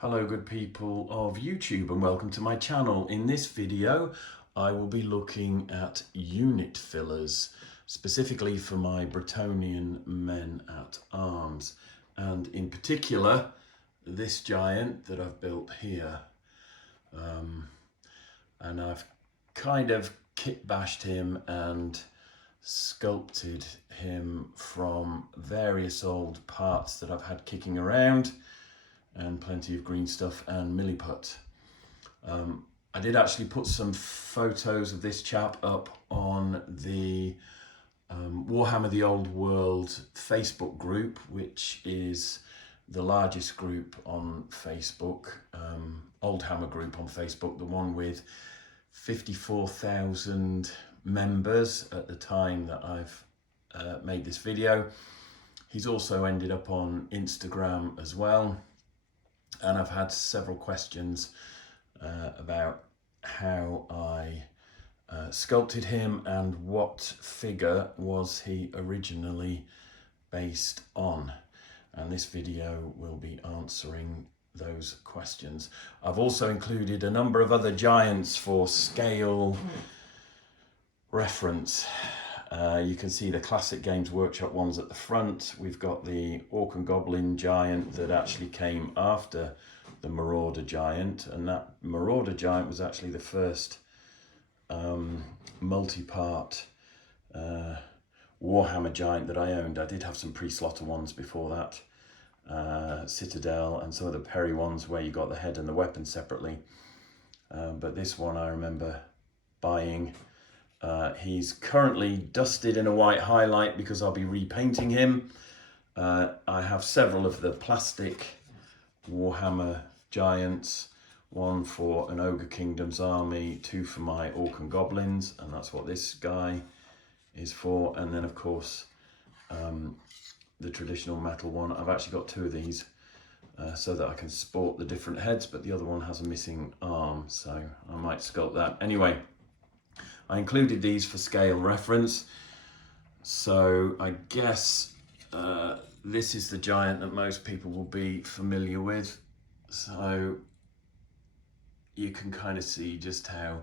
Hello good people of YouTube and welcome to my channel. In this video I will be looking at unit fillers, specifically for my Bretonnian Men at Arms, and in particular this giant that I've built here. And I've kind of kitbashed him and sculpted him from various old parts that I've had kicking around, and plenty of green stuff and milliput. I did actually put some photos of this chap up on the Warhammer The Old World Facebook group, which is the largest group on Facebook, Old Hammer group on Facebook, the one with 54,000 members at the time that I've made this video. He's also ended up on Instagram as well. And I've had several questions about how I sculpted him and what figure was he originally based on. And this video will be answering those questions. I've also included a number of other giants for scale reference. You can see the classic Games Workshop ones at the front. We've got the Orc and Goblin giant that actually came after the Marauder giant, and that Marauder giant was actually the first multi-part Warhammer giant that I owned. I did have some pre-slaughter ones before that, Citadel and some of the Perry ones where you got the head and the weapon separately, but this one I remember buying. He's currently dusted in a white highlight because I'll be repainting him. I have several of the plastic Warhammer giants, one for an Ogre Kingdom's army, two for my Orc and Goblins, and that's what this guy is for. And then of course the traditional metal one. I've actually got two of these so that I can sport the different heads, but the other one has a missing arm, so I might sculpt that. Anyway, I included these for scale reference, so I guess this is the giant that most people will be familiar with. So you can kind of see just how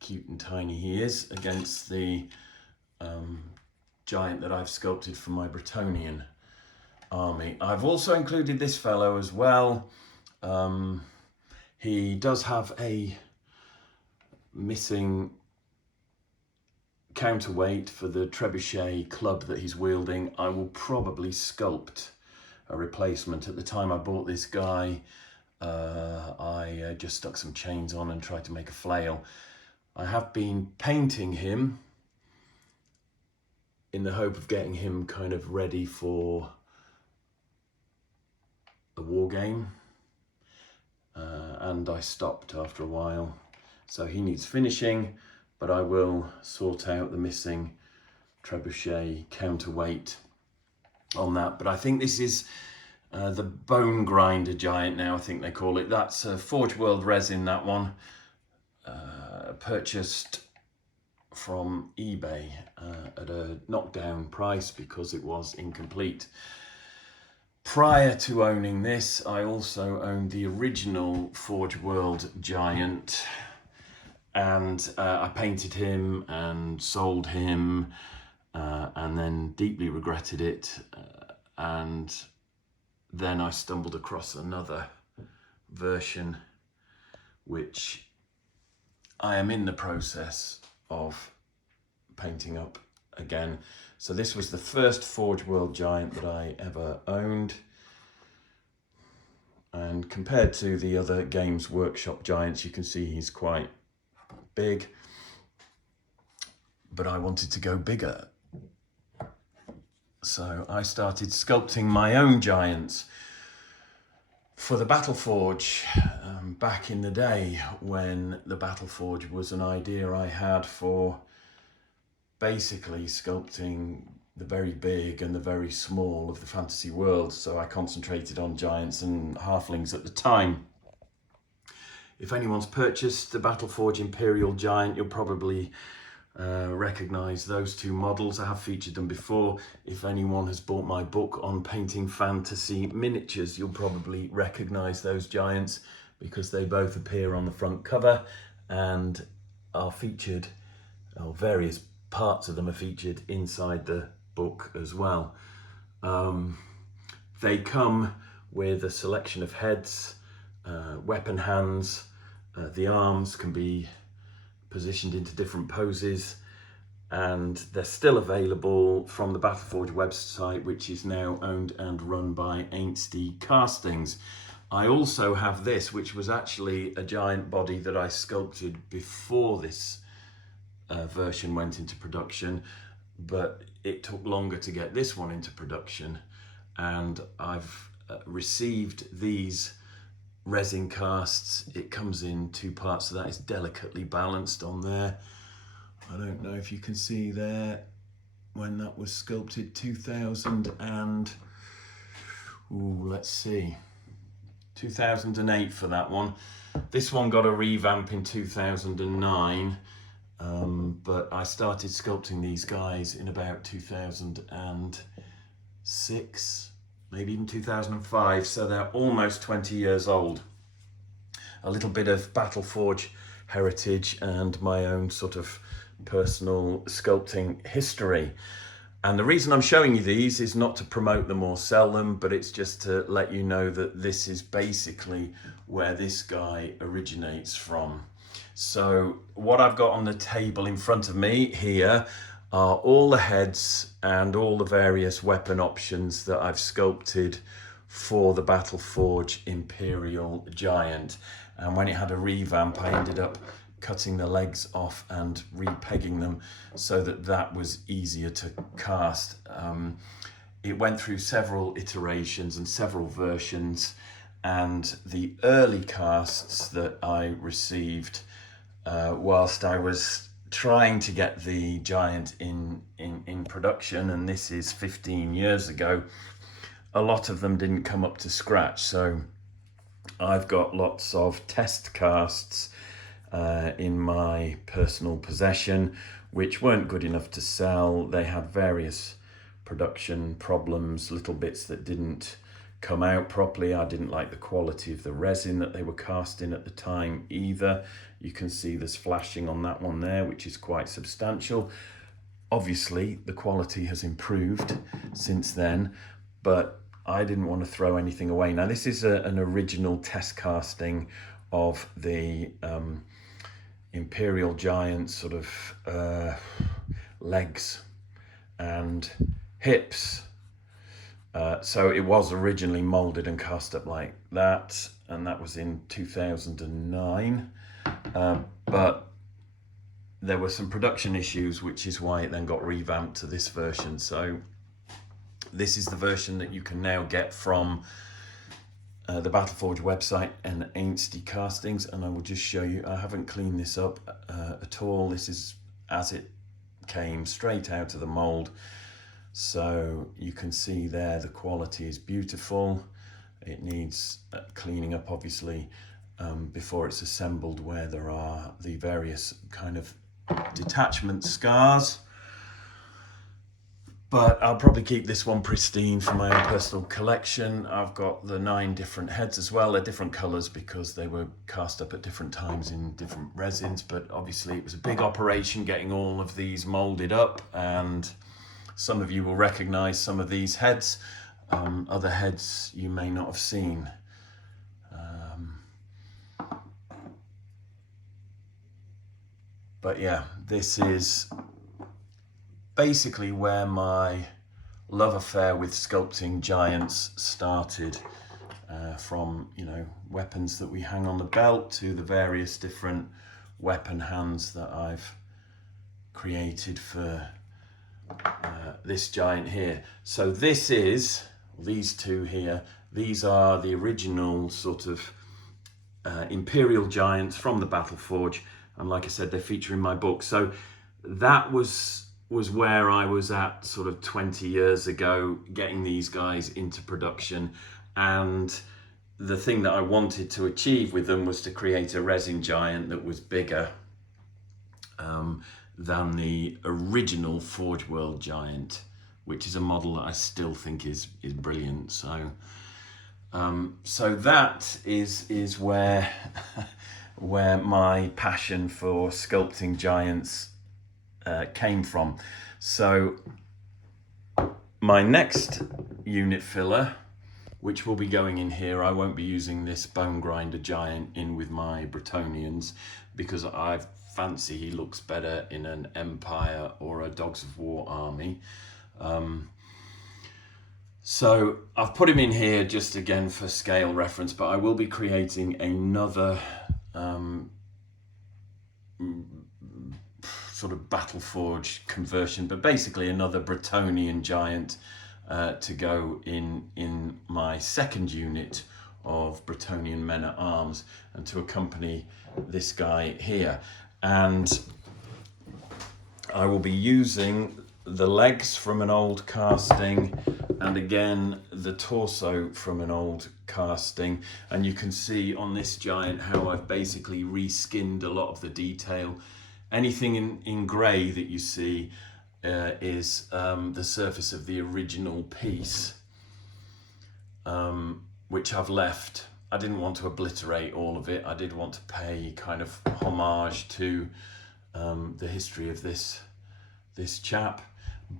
cute and tiny he is against the giant that I've sculpted for my Bretonnian army. I've also included this fellow as well. He does have a missing counterweight for the trebuchet club that he's wielding. I will probably sculpt a replacement. At the time I bought this guy, I just stuck some chains on and tried to make a flail. I have been painting him in the hope of getting him kind of ready for a war game, and I stopped after a while, so he needs finishing. But I will sort out the missing trebuchet counterweight on that. But I think this is the bone grinder giant now, I think they call it. That's Forgeworld resin, that one. Purchased from eBay at a knockdown price because it was incomplete. Prior to owning this, I also owned the original Forgeworld giant. And I painted him and sold him, and then deeply regretted it. And then I stumbled across another version, which I am in the process of painting up again. So this was the first Forgeworld giant that I ever owned. And compared to the other Games Workshop giants, you can see he's quite big, but I wanted to go bigger, so I started sculpting my own giants for the Battleforge back in the day, when the Battleforge was an idea I had for basically sculpting the very big and the very small of the fantasy world. So I concentrated on giants and halflings at the time. If anyone's purchased the Battleforge Imperial Giant, you'll probably recognise those two models. I have featured them before. If anyone has bought my book on painting fantasy miniatures, you'll probably recognise those giants because they both appear on the front cover and are featured, or various parts of them are featured inside the book as well. They come with a selection of heads, weapon hands. The arms can be positioned into different poses, and they're still available from the Battleforge website, which is now owned and run by Ainsley Castings. I also have this, which was actually a giant body that I sculpted before this version went into production, but it took longer to get this one into production, and I've received these resin casts. It comes in two parts, so that is delicately balanced on there. I don't know if you can see there when that was sculpted, 2000 and let's see, 2008 for that one. This one got a revamp in 2009, but I started sculpting these guys in about 2006, maybe even 2005, so they're almost 20 years old. A little bit of Battleforge heritage and my own sort of personal sculpting history. And the reason I'm showing you these is not to promote them or sell them, but it's just to let you know that this is basically where this guy originates from. So what I've got on the table in front of me here are all the heads and all the various weapon options that I've sculpted for the Battleforge Imperial Giant. And when it had a revamp, I ended up cutting the legs off and repegging them so that that was easier to cast. It went through several iterations and several versions, and the early casts that I received whilst I was trying to get the giant in production, and this is 15 years ago, a lot of them didn't come up to scratch. So I've got lots of test casts in my personal possession which weren't good enough to sell. They had various production problems, little bits that didn't come out properly. I didn't like the quality of the resin that they were cast in at the time either. You can see there's flashing on that one there, which is quite substantial. Obviously the quality has improved since then, but I didn't want to throw anything away. Now this is an original test casting of the Imperial Giant sort of legs and hips. So it was originally molded and cast up like that, and that was in 2009. But there were some production issues, which is why it then got revamped to this version. So this is the version that you can now get from the Battleforge website and Ainsley Castings, and I will just show you. I haven't cleaned this up at all. This is as it came straight out of the mold, so you can see there the quality is beautiful. It needs cleaning up obviously before it's assembled, where there are the various kind of detachment scars. But I'll probably keep this one pristine for my own personal collection. I've got the 9 different heads as well. They're different colours because they were cast up at different times in different resins. But obviously it was a big operation getting all of these moulded up. And some of you will recognise some of these heads. Other heads you may not have seen. But yeah, this is basically where my love affair with sculpting giants started, from, you know, weapons that we hang on the belt to the various different weapon hands that I've created for this giant here. So this is, these two here, these are the original sort of Imperial Giants from the Battleforge, and like I said, they feature in my book. So that was where I was at sort of 20 years ago, getting these guys into production. And the thing that I wanted to achieve with them was to create a resin giant that was bigger. than the original Forge World Giant, which is a model that I still think is brilliant. So so that is where where my passion for sculpting giants came from. So my next unit filler, which will be going in here, I won't be using this bone grinder giant in with my Bretonnians because I fancy he looks better in an Empire or a Dogs of War army. So I've put him in here just again for scale reference, but I will be creating another sort of Battleforge conversion, but basically another Bretonnian giant to go in my second unit of Bretonnian Men at Arms and to accompany this guy here. And I will be using the legs from an old casting and again the torso from an old casting, and you can see on this giant how I've basically reskinned a lot of the detail. Anything in grey that you see is the surface of the original piece, which I've left. I didn't want to obliterate all of it. I did want to pay kind of homage to the history of this chap,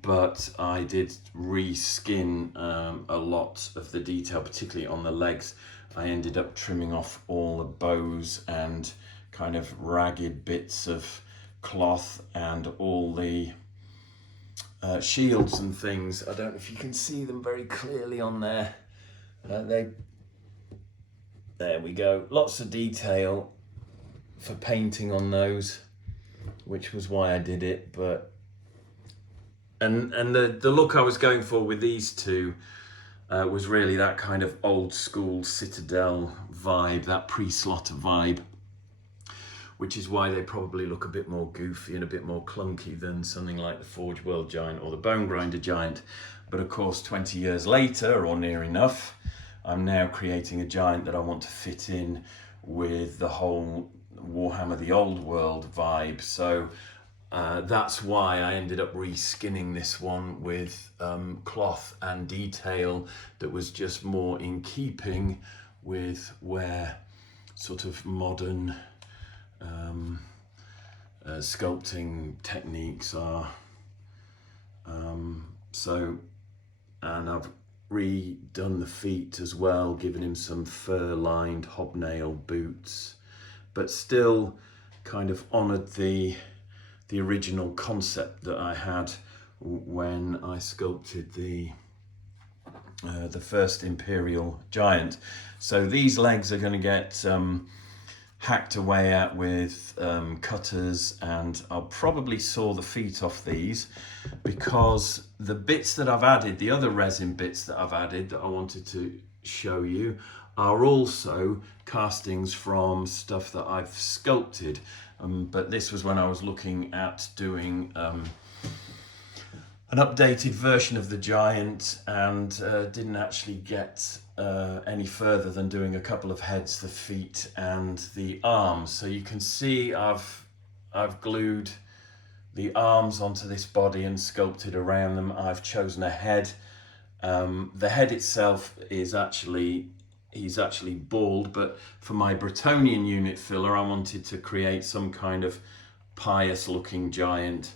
but I did reskin a lot of the detail, particularly on the legs. I ended up trimming off all the bows and kind of ragged bits of cloth and all the shields and things. I don't know if you can see them very clearly on there. There we go. Lots of detail for painting on those, which was why I did it. But and the look I was going for with these two was really that kind of old school Citadel vibe, that pre-slaughter vibe, which is why they probably look a bit more goofy and a bit more clunky than something like the Forge World Giant or the Bone Grinder Giant. But of course, 20 years later, or near enough, I'm now creating a giant that I want to fit in with the whole Warhammer The Old World vibe. So that's why I ended up reskinning this one with cloth and detail that was just more in keeping with where sort of modern sculpting techniques are. And I've redone the feet as well, given him some fur-lined hobnail boots, but still kind of honoured the original concept that I had when I sculpted the first Imperial Giant. So these legs are going to get hacked away at with cutters, and I'll probably saw the feet off these because the bits that I've added, the other resin bits that I've added that I wanted to show you, are also castings from stuff that I've sculpted. But this was when I was looking at doing an updated version of the giant and didn't actually get any further than doing a couple of heads, the feet and the arms. So you can see I've glued the arms onto this body and sculpted around them. I've chosen a head. The head itself is he's actually bald, but for my Bretonnian unit filler, I wanted to create some kind of pious looking giant.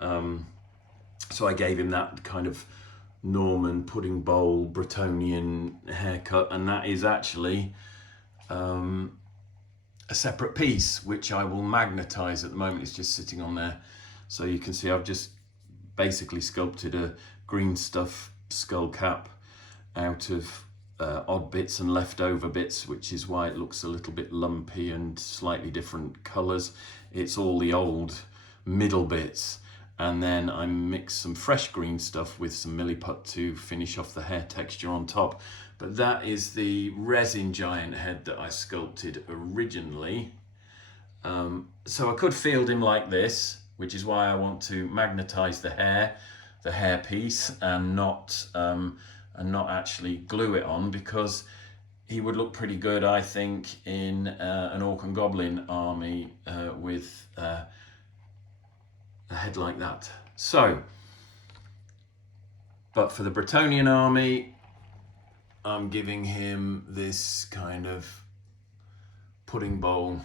So I gave him that kind of Norman pudding bowl Bretonnian haircut, and that is actually a separate piece which I will magnetize. At the moment it's just sitting on there, so you can see I've just basically sculpted a green stuff skull cap out of odd bits and leftover bits, which is why it looks a little bit lumpy and slightly different colors. It's all the old middle bits, and then I mix some fresh green stuff with some milliput to finish off the hair texture on top. But that is the resin giant head that I sculpted originally. So I could field him like this, which is why I want to magnetize the hair piece, and not actually glue it on, because he would look pretty good, I think, in an Orc and Goblin army with a head like that. So, but for the Bretonnian army, I'm giving him this kind of pudding bowl,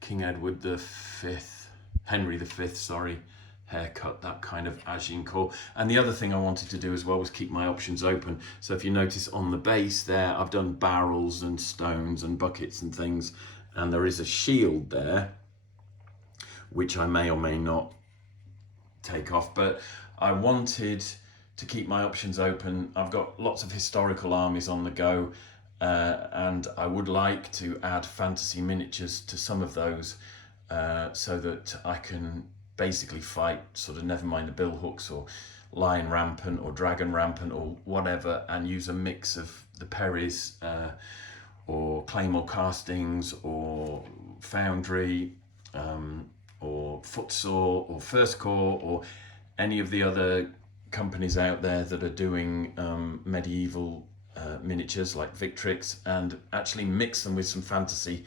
King Edward V, Henry V, sorry, haircut, that kind of Agincourt. And the other thing I wanted to do as well was keep my options open. So if you notice on the base there, I've done barrels and stones and buckets and things, and there is a shield there, which I may or may not take off, but I wanted to keep my options open. I've got lots of historical armies on the go, and I would like to add fantasy miniatures to some of those, so that I can basically fight sort of, never mind the bill hooks or lion rampant or dragon rampant or whatever, and use a mix of the Perrys, or claymore castings or foundry, or footsore or first corps, or any of the other companies out there that are doing medieval miniatures like Victrix, and actually mix them with some fantasy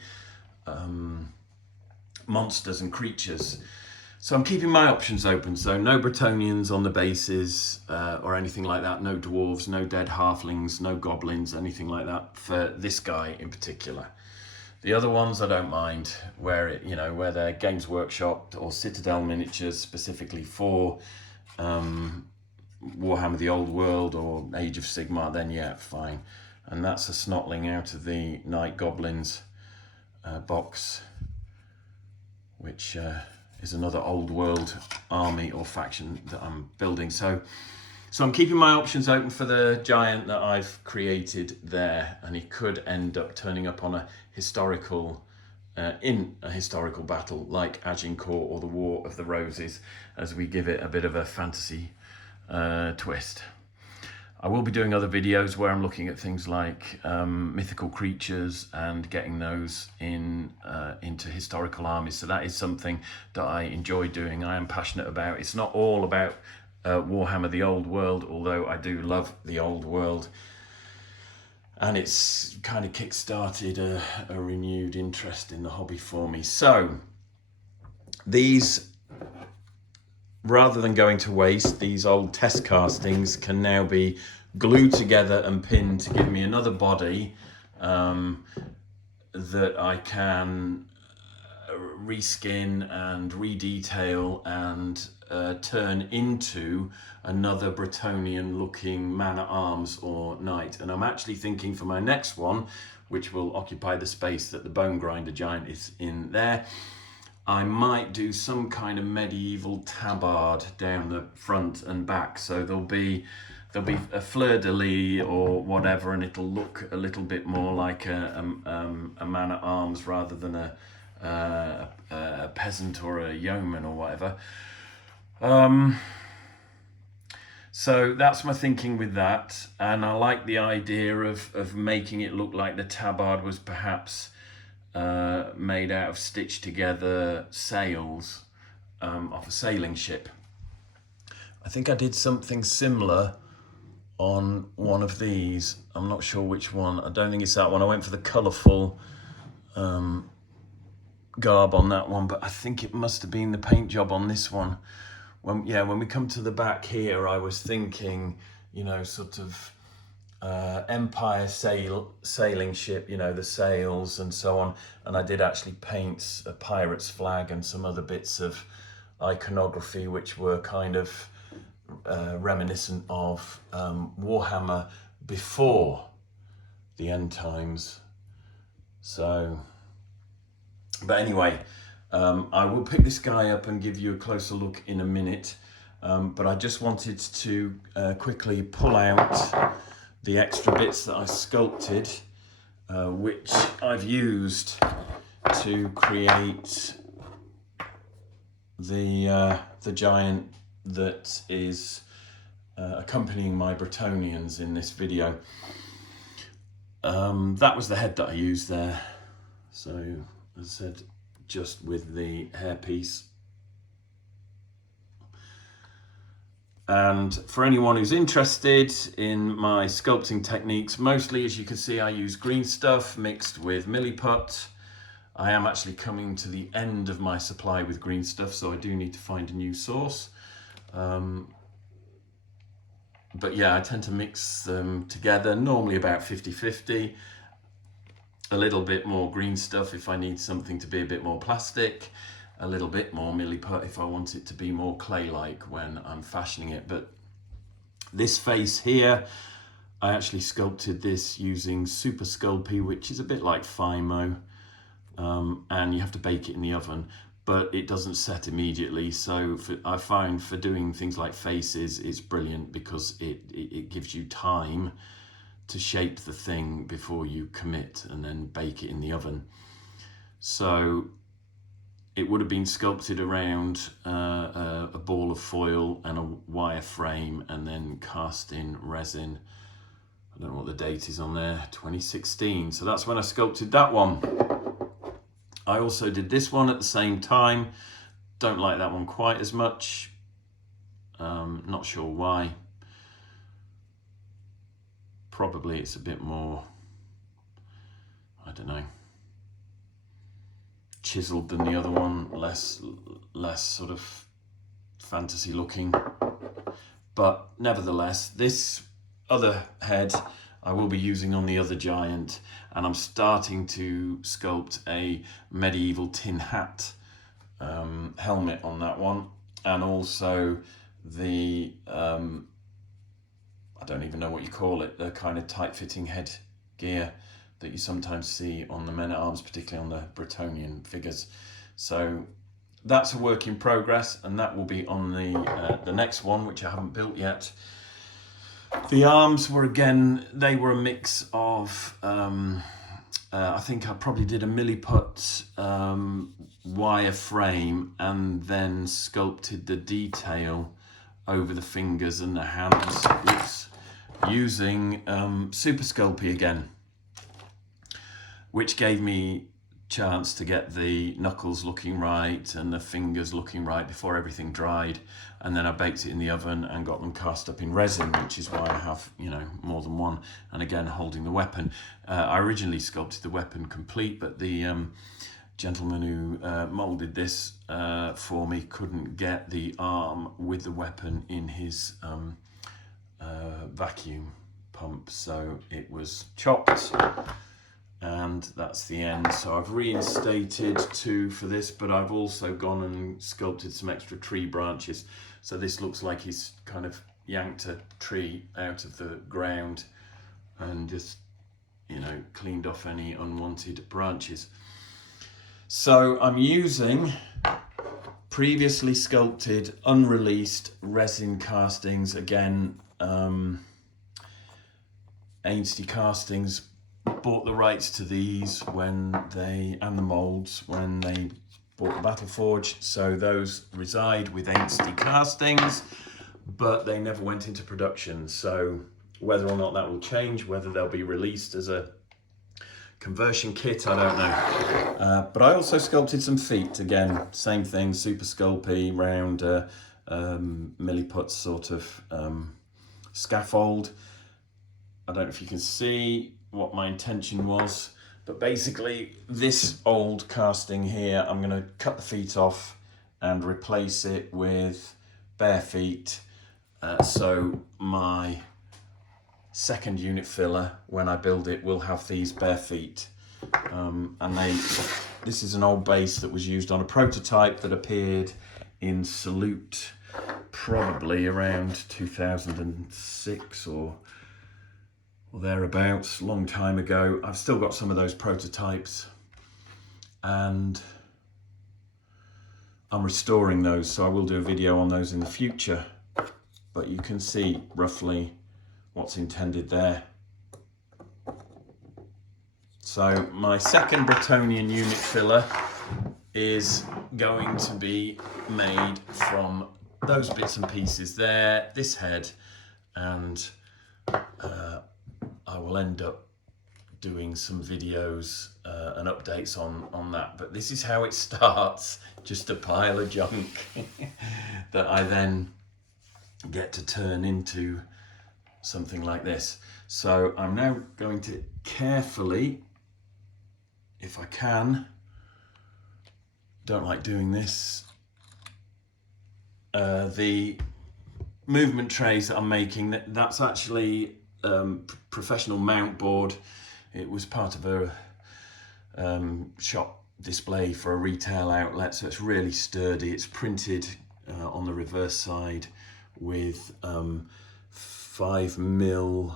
monsters and creatures. So I'm keeping my options open, so no Bretonnians on the bases, or anything like that, no dwarves, no dead halflings, no goblins, anything like that for this guy in particular. The other ones I don't mind, where they're Games Workshop or Citadel miniatures specifically for Warhammer The Old World or Age of Sigmar, then yeah, fine. And that's a snotling out of the Night Goblins box, which is another Old World army or faction that I'm building. So I'm keeping my options open for the giant that I've created there, and he could end up turning up on a historical, in a historical battle like Agincourt or the War of the Roses, as we give it a bit of a fantasy twist. I will be doing other videos where I'm looking at things like mythical creatures and getting those into historical armies. So that is something that I enjoy doing. I am passionate about. It's not all about Warhammer The Old World, although I do love The Old World. And it's kind of kick-started a renewed interest in the hobby for me. So these, rather than going to waste, these old test castings can now be glued together and pinned to give me another body that I can reskin and redetail and turn into another Bretonnian looking man-at-arms or knight. And I'm actually thinking for my next one, which will occupy the space that the bone grinder giant is in there, I might do some kind of medieval tabard down the front and back. So there'll be a fleur-de-lis or whatever, and it'll look a little bit more like a man-at-arms rather than a peasant or a yeoman or whatever. So that's my thinking with that, and I like the idea of making it look like the tabard was perhaps made out of stitched together sails off a sailing ship. I think I did something similar on one of these. I'm not sure which one. I don't think it's that one. I went for the colourful garb on that one, but I think it must have been the paint job on this one. When we come to the back here, I was thinking, sort of empire sailing ship, the sails and so on. And I did actually paint a pirate's flag and some other bits of iconography, which were kind of reminiscent of Warhammer before the end times. So, but anyway, I will pick this guy up and give you a closer look in a minute, but I just wanted to quickly pull out the extra bits that I sculpted, which I've used to create the giant that is accompanying my Bretonnians in this video. That was the head that I used there. So, as I said, just with the hairpiece. And for anyone who's interested in my sculpting techniques, mostly, as you can see, I use green stuff mixed with milliput. I am actually coming to the end of my supply with green stuff, so I do need to find a new source. But yeah, I tend to mix them together, normally about 50-50. A little bit more green stuff if I need something to be a bit more plastic, a little bit more milliput if I want it to be more clay-like when I'm fashioning it. But this face here, I actually sculpted this using Super Sculpey, which is a bit like Fimo, and you have to bake it in the oven, but it doesn't set immediately. So I find for doing things like faces, it's brilliant because it gives you time to shape the thing before you commit and then bake it in the oven. So it would have been sculpted around a ball of foil and a wire frame and then cast in resin. I don't know what the date is on there, 2016. So that's when I sculpted that one. I also did this one at the same time. Don't like that one quite as much. Not sure why. Probably it's a bit more, I don't know, chiseled than the other one, less sort of fantasy looking. But nevertheless, this other head I will be using on the other giant, and I'm starting to sculpt a medieval tin hat helmet on that one, and also the I don't even know what you call it, the kind of tight-fitting head gear that you sometimes see on the men-at-arms, particularly on the Bretonnian figures. So that's a work in progress, and that will be on the next one, which I haven't built yet. The arms were, again, they were a mix of, I think I probably did a milliput wire frame and then sculpted the detail over the fingers and the hands using Super Sculpey again, which gave me chance to get the knuckles looking right and the fingers looking right before everything dried. And then I baked it in the oven and got them cast up in resin, which is why I have, you know, more than one. And again, holding the weapon. I originally sculpted the weapon complete, but the gentleman who molded this for me couldn't get the arm with the weapon in his vacuum pump, so it was chopped, and that's the end. So I've reinstated two for this, but I've also gone and sculpted some extra tree branches, so this looks like he's kind of yanked a tree out of the ground and just, you know, cleaned off any unwanted branches. So I'm using previously sculpted, unreleased resin castings. Again, Ainsley Castings bought the rights to these when they, and the molds, when they bought the Battleforge. So those reside with Ainsley Castings, but they never went into production. So whether or not that will change, whether they'll be released as a conversion kit, I don't know. But I also sculpted some feet, again, same thing, Super Sculpey, round milliput sort of scaffold. I don't know if you can see what my intention was, but basically this old casting here, I'm going to cut the feet off and replace it with bare feet. So my second unit filler, when I build it, will have these bare feet. And this is an old base that was used on a prototype that appeared in Salute probably around 2006 or thereabouts, long time ago. I've still got some of those prototypes and I'm restoring those, so I will do a video on those in the future, but you can see roughly what's intended there. So my second Bretonnian unit filler is going to be made from those bits and pieces there, this head, and I will end up doing some videos and updates on that. But this is how it starts, just a pile of junk that I then get to turn into something like this. So I'm now going to carefully, if I can, don't like doing this. The movement trays that I'm making, that's actually professional mount board. It was part of a shop display for a retail outlet, so it's really sturdy. It's printed on the reverse side with 5mm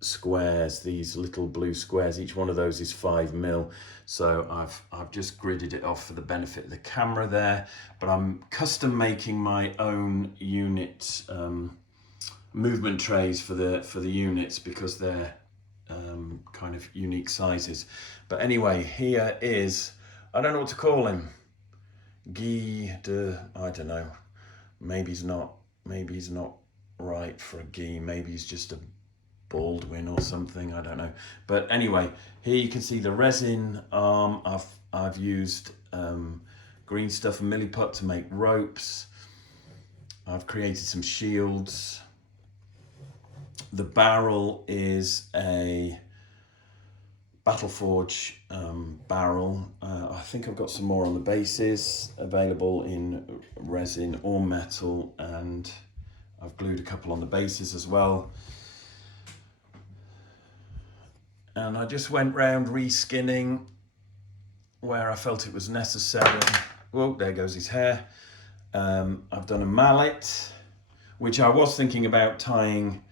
squares, these little blue squares. Each one of those is 5mm. So I've just gridded it off for the benefit of the camera there, but I'm custom making my own unit movement trays for the units because they're kind of unique sizes. But anyway, here is, I don't know what to call him. Guy de, I don't know. Maybe he's not right for a Guy. Maybe he's just a Baldwin or something, I don't know. But anyway, here you can see the resin arm. I've used green stuff and milliput to make ropes. I've created some shields. The barrel is a Battleforge barrel. I think I've got some more on the bases available in resin or metal, and I've glued a couple on the bases as well. And I just went round reskinning where I felt it was necessary. Whoa, there goes his hair. I've done a mallet, which I was thinking about tying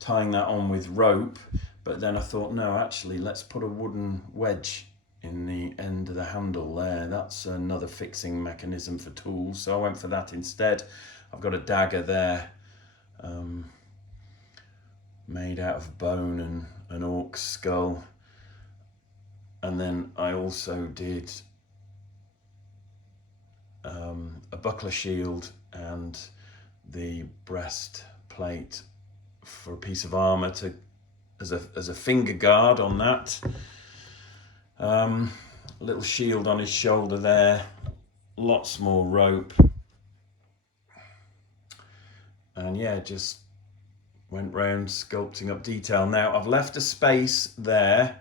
that on with rope, but then I thought, no, actually, let's put a wooden wedge in the end of the handle there. That's another fixing mechanism for tools, so I went for that instead. I've got a dagger there, made out of bone and an orc's skull. And then I also did a buckler shield and the breastplate for a piece of armor as a finger guard on that. A little shield on his shoulder there, lots more rope, and yeah, just went round sculpting up detail. Now I've left a space there,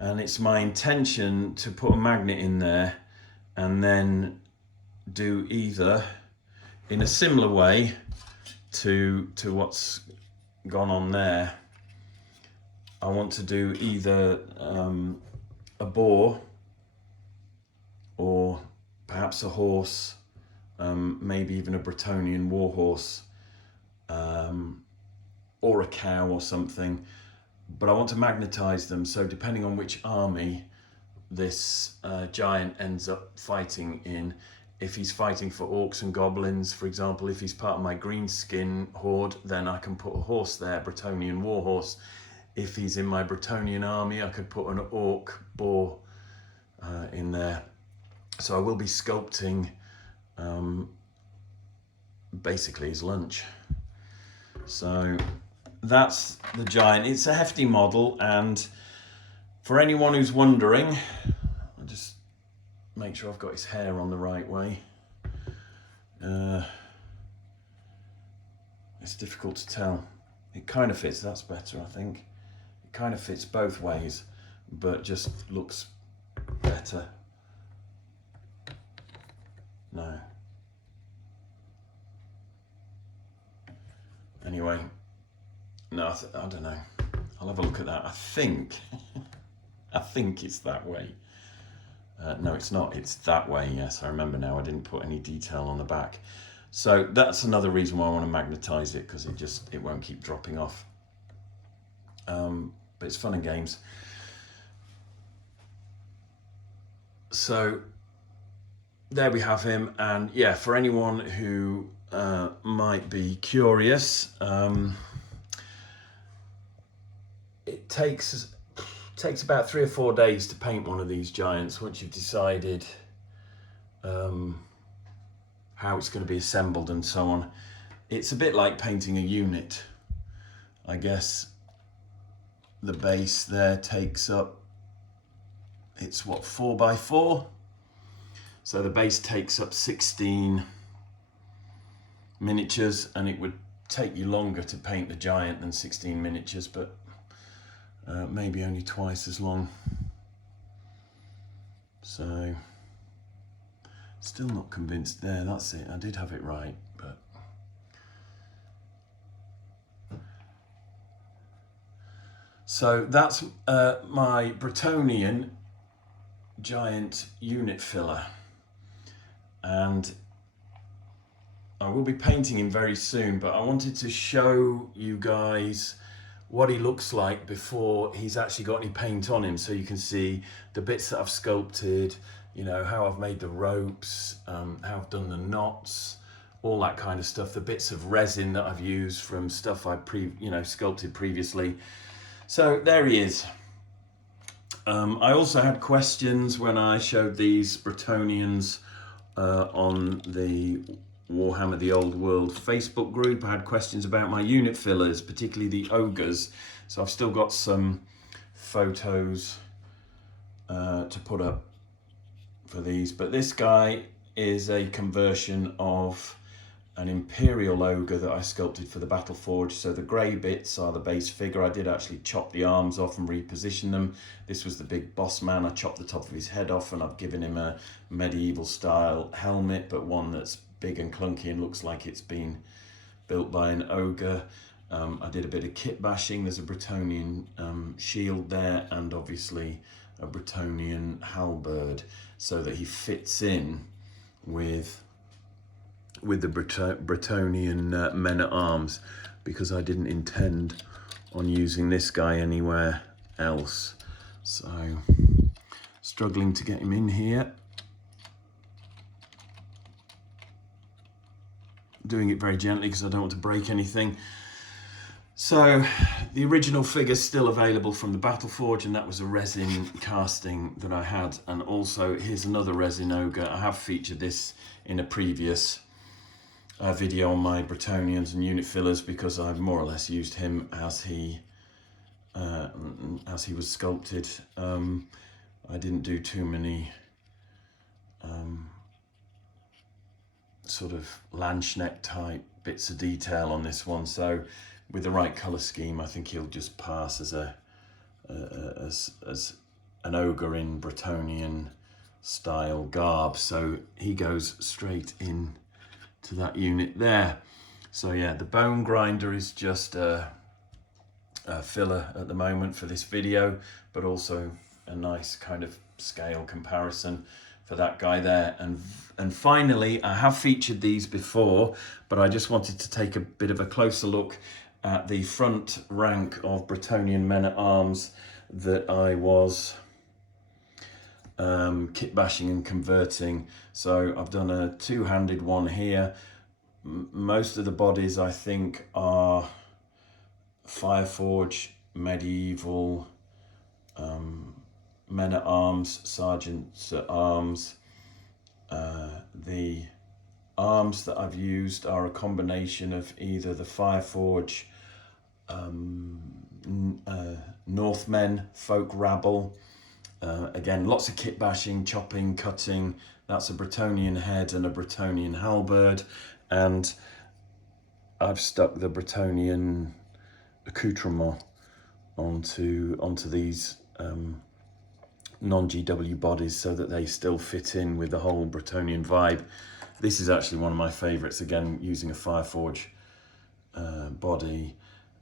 and it's my intention to put a magnet in there and then do either in a similar way to what's gone on there. I want to do either a boar or perhaps a horse, maybe even a Bretonnian war horse, or a cow or something, but I want to magnetize them, so depending on which army this giant ends up fighting in, if he's fighting for orcs and goblins, for example, if he's part of my greenskin horde, then I can put a horse there, Bretonnian war horse. If he's in my Bretonnian army, I could put an orc boar in there. So I will be sculpting basically his lunch. So that's the giant. It's a hefty model, and for anyone who's wondering, I'll just make sure I've got his hair on the right way. It's difficult to tell. It kind of fits, that's better, I think. It kind of fits both ways, but just looks better. No. Anyway, no, I don't know. I'll have a look at that. I think it's that way. No, it's not. It's that way. Yes, I remember now. I didn't put any detail on the back. So that's another reason why I want to magnetize it, because it won't keep dropping off. But it's fun and games. So there we have him. And yeah, for anyone who might be curious, it takes about 3 or 4 days to paint one of these giants once you've decided how it's going to be assembled and so on. It's a bit like painting a unit. I guess the base there takes up, it's what, 4x4? So the base takes up 16 miniatures, and it would take you longer to paint the giant than 16 miniatures, but maybe only twice as long. So Still not convinced there, that's it. I did have it right, but... So that's my Bretonnian Giant unit filler. And I will be painting him very soon, but I wanted to show you guys what he looks like before he's actually got any paint on him, so you can see the bits that I've sculpted, you know, how I've made the ropes, how I've done the knots, all that kind of stuff, the bits of resin that I've used from stuff I sculpted previously. So there he is. I also had questions when I showed these Bretonnians on the Warhammer The Old World Facebook group. I had questions about my unit fillers, particularly the ogres. So I've still got some photos to put up for these. But this guy is a conversion of an Imperial ogre that I sculpted for the Battle Forge. So the grey bits are the base figure. I did actually chop the arms off and reposition them. This was the big boss man. I chopped the top of his head off and I've given him a medieval style helmet, but one that's big and clunky and looks like it's been built by an ogre. I did a bit of kit bashing. There's a Bretonnian shield there, and obviously a Bretonnian halberd, so that he fits in with the Bretonnian men at arms, because I didn't intend on using this guy anywhere else. So struggling to get him in here. Doing it very gently because I don't want to break anything. So the original figure's still available from the Battle Forge, and that was a resin casting that I had. And also here's another resin ogre. I have featured this in a previous video on my Bretonnians and unit fillers, because I've more or less used him as he was sculpted. I didn't do too many sort of Landsknecht type bits of detail on this one, so with the right colour scheme I think he'll just pass as as an ogre in Bretonnian style garb, so he goes straight in to that unit there. So yeah, the bone grinder is just a filler at the moment for this video, but also a nice kind of scale comparison for that guy there. And finally, I have featured these before, but I just wanted to take a bit of a closer look at the front rank of Bretonnian men at arms that I was kit bashing and converting. So I've done a two-handed one here. Most of the bodies I think are Fireforge, medieval, men at arms, sergeants at arms. The arms that I've used are a combination of either the Fireforge, Northmen, folk rabble. Again, lots of kit bashing, chopping, cutting. That's a Bretonnian head and a Bretonnian halberd. And I've stuck the Bretonnian accoutrement onto these non-GW bodies, so that they still fit in with the whole Bretonnian vibe. This is actually one of my favourites, again using a Fireforge body.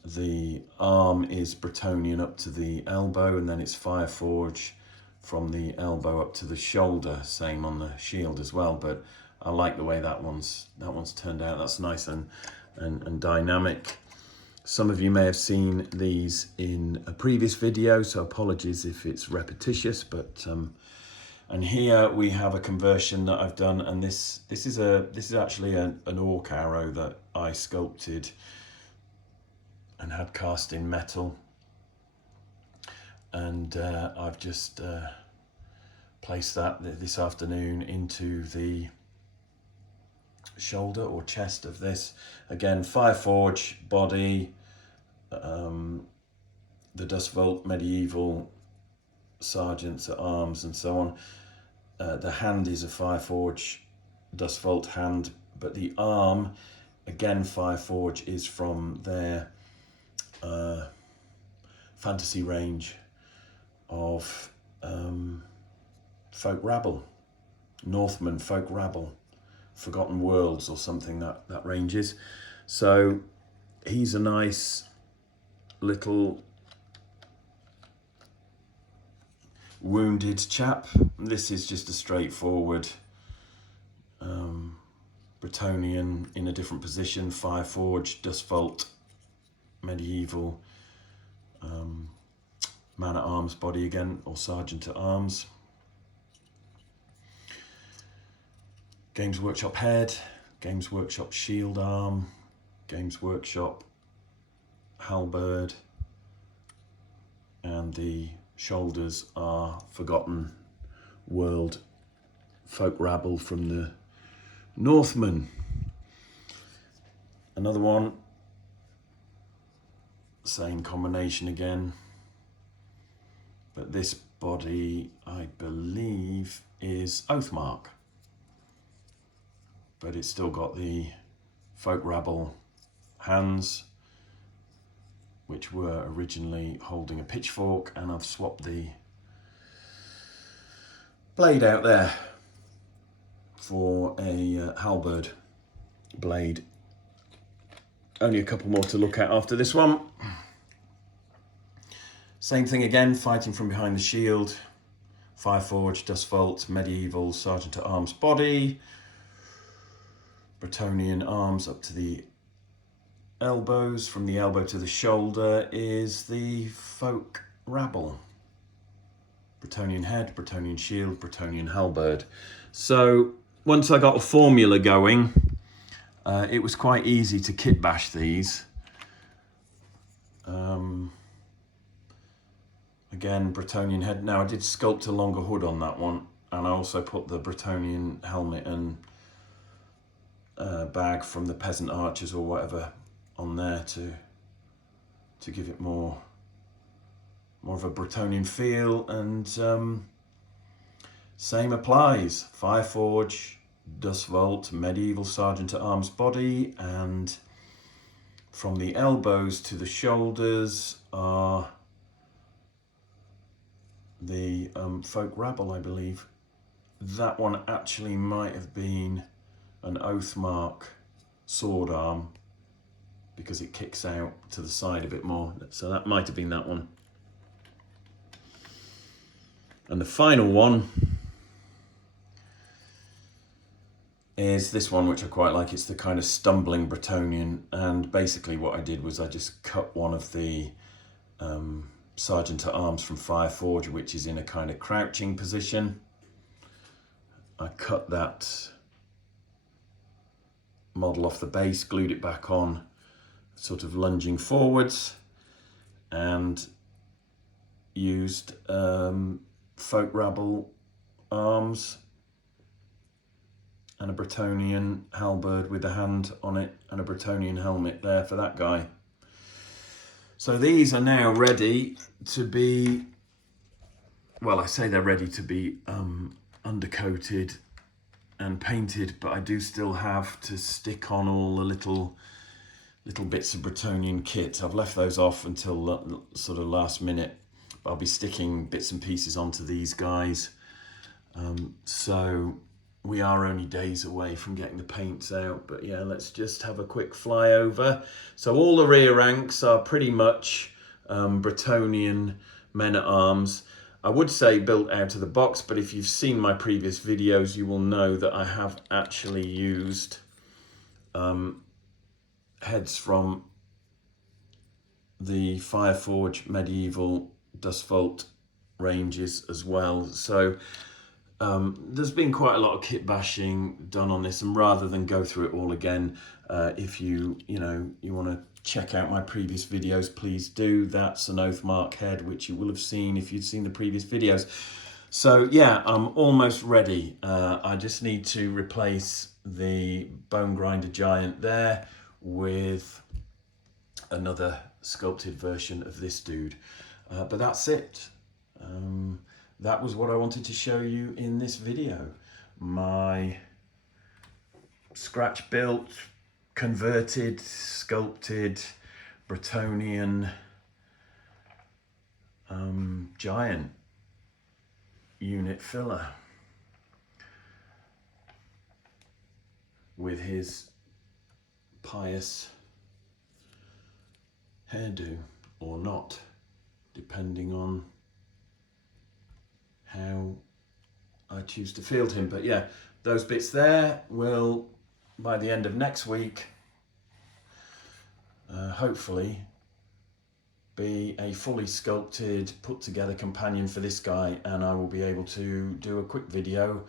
The arm is Bretonnian up to the elbow, and then it's Fireforge from the elbow up to the shoulder, same on the shield as well. But I like the way that one's turned out. That's nice and dynamic. Some of you may have seen these in a previous video, so apologies if it's repetitious, but and here we have a conversion that I've done, and this is actually an orc arrow that I sculpted and had cast in metal, and I've just placed that this afternoon into the shoulder or chest of this. Again, Fireforge body, the Dust Vault medieval sergeants at arms and so on. The hand is a Fireforge Dust Vault hand, but the arm, again Fireforge, is from their fantasy range of folk rabble. Northman folk rabble, Forgotten Worlds or something, that range is. So he's a nice little wounded chap. This is just a straightforward Bretonnian in a different position, Fireforge, Dust Vault, medieval, man at arms body again, or sergeant at arms. Games Workshop head, Games Workshop shield arm, Games Workshop halberd, and the shoulders are Forgotten World folk rabble from the Northmen. Another one, same combination again, but this body I believe is Oathmark, but it's still got the folk rabble hands, which were originally holding a pitchfork, and I've swapped the blade out there for a halberd blade. Only a couple more to look at after this one. Same thing again, fighting from behind the shield, Fireforge, Dust Vault, medieval, sergeant at arms body, Bretonnian arms up to the elbows. From the elbow to the shoulder is the folk rabble. Bretonnian head, Bretonnian shield, Bretonnian halberd. So once I got a formula going, it was quite easy to kit bash these. Again, Bretonnian head. Now I did sculpt a longer hood on that one, and I also put the Bretonnian helmet and bag from the peasant archers or whatever on there to give it more of a Bretonnian feel. And same applies, Fireforge, Dust Vault, medieval, sergeant at arms body, and from the elbows to the shoulders are the folk rabble, I believe. That one actually might have been an Oathmark sword arm, because it kicks out to the side a bit more. So that might have been that one. And the final one is this one, which I quite like. It's the kind of stumbling Bretonnian. And basically what I did was I just cut one of the sergeant at arms from Fireforge, which is in a kind of crouching position. I cut that model off the base, glued it back on, sort of lunging forwards, and used folk rabble arms and a Bretonnian halberd with a hand on it and a Bretonnian helmet there for that guy. So these are now ready to be, well, I say they're ready to be undercoated and painted, but I do still have to stick on all the little bits of Bretonnian kit. I've left those off until sort of last minute. I'll be sticking bits and pieces onto these guys. So we are only days away from getting the paints out, but yeah, let's just have a quick flyover. So all the rear ranks are pretty much Bretonnian men at arms. I would say built out of the box, but if you've seen my previous videos, you will know that I have actually used heads from the Fireforge, medieval, Dust Vault ranges as well. So there's been quite a lot of kit bashing done on this, and rather than go through it all again, if you want to check out my previous videos, please do. That's an Oathmark head, which you will have seen if you'd seen the previous videos. So yeah, I'm almost ready. I just need to replace the Bone Grinder Giant there with another sculpted version of this dude. But that's it. That was what I wanted to show you in this video. My scratch built, converted, sculpted Bretonnian giant unit filler. with his pious hairdo or not, depending on how I choose to field him. But yeah, those bits there will, by the end of next week, hopefully be a fully sculpted, put together companion for this guy, and I will be able to do a quick video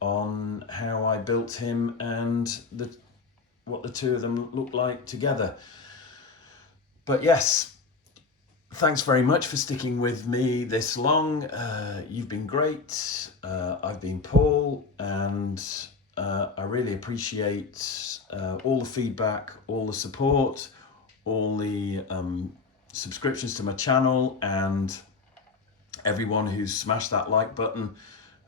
on how I built him and what the two of them look like together. But yes, thanks very much for sticking with me this long. You've been great. I've been Paul, and I really appreciate all the feedback, all the support, all the subscriptions to my channel, and everyone who's smashed that like button.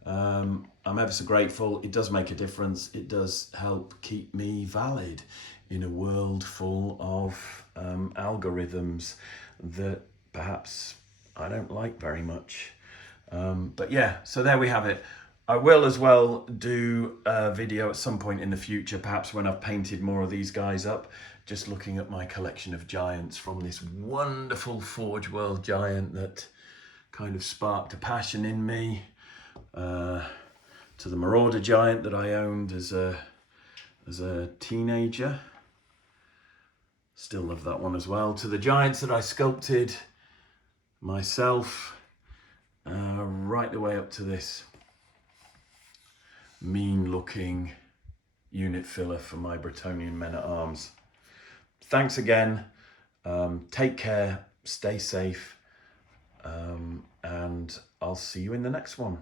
I'm ever so grateful. It does make a difference. It does help keep me valid in a world full of algorithms that perhaps I don't like very much. But yeah, so there we have it. I will as well do a video at some point in the future, perhaps when I've painted more of these guys up, just looking at my collection of giants, from this wonderful Forge World giant that kind of sparked a passion in me, to the Marauder giant that I owned as a teenager. Still love that one as well. To the giants that I sculpted myself, right the way up to this mean looking unit filler for my Bretonnian Men at Arms. Thanks again. Take care, stay safe, and I'll see you in the next one.